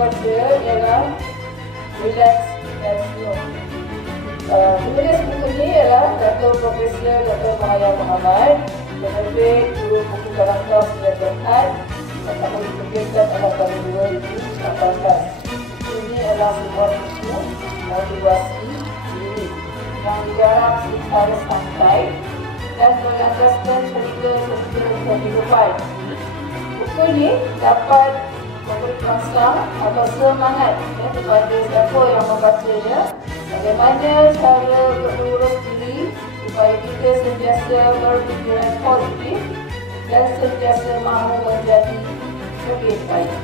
baca ialah Relax dan Slow. Penulis buku ini ialah Dato' Profesor Dr. Mahaya Muhammad, penerbit Guru Buku Karantina Sdn Bhd yang telah diterbitkan pada tahun 2018. Ini adalah sebuah buku motivasi diri yang digarap secara santai dan berlandaskan cerita-cerita kehidupan. Buku ini dapat memberi pesan atau semangat kepada siapa yang membacanya, bagaimana cara berurus diri supaya kita sentiasa berfikiran positif dan sentiasa mahu menjadi lebih baik.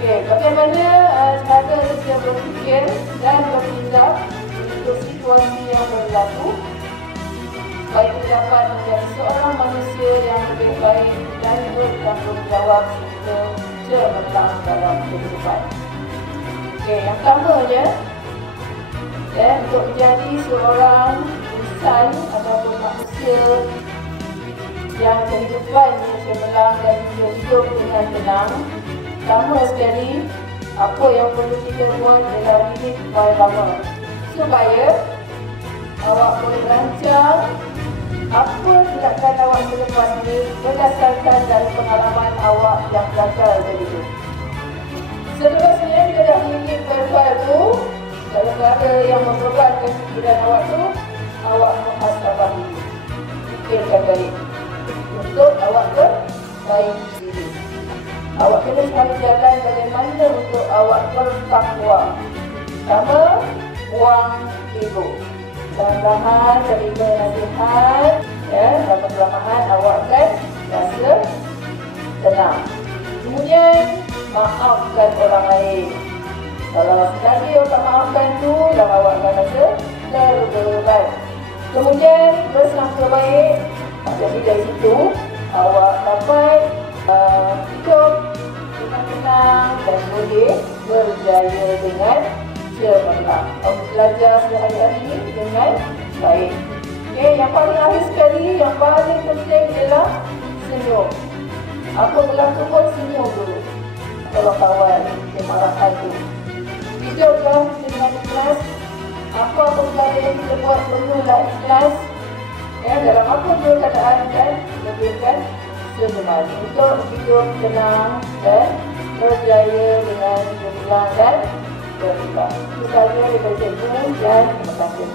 Okey, bagaimana cara kita berfikir dan bertindak untuk situasi yang berlaku supaya kita dapat menjadi seorang manusia yang lebih baik dan bertanggungjawab serta cemerlang dalam kehidupan. Okey, yang pertamanya, untuk menjadi seorang insan ataupun manusia yang kehidupannya cemerlang dan hidup dengan tenang, pertama sekali, apa yang perlu kita buat adalah diri supaya lama, supaya awak boleh rancang apa tindakan awak selepas ini berdasarkan dari pengalaman awak yang gagal tadi itu. Seterusnya, kita dah ingin berbuat tu, perkara yang membebankan pikiran awak tu, awak muhasabah diri, fikirkan baik untuk awak berbaik diri. Awak kena cari jalan bagaimana untuk awak bertakwa. Pertama, buang ego. Perlahan-lahan terima nasihat, lama kelamaan awak akan rasa tenang. Kemudian, maafkan orang lain. Kalau sekali awak maafkan tu, dan awak akan rasa terbeban. Kemudian, bersangka baik. Jadi dari situ, awak dapat hidup dengan tenang dan boleh berjaya dengan cemerlang. Awak belajar sehari-hari dengan baik. Okay, yang paling akhir sekali, yang paling penting ialah senyum. Apa berlaku pun senyum dulu. Kalau kawan kemarahan tu, hiduplah dengan ikhlas. Apa perkara yang kita buat perlulah ikhlas. Dalam apa pun keadaan dan lebihkan sebenarnya untuk hidup tenang dan berjaya dengan cemerlang dan berkah. Itu sahaja daripada saya dan terima kasih.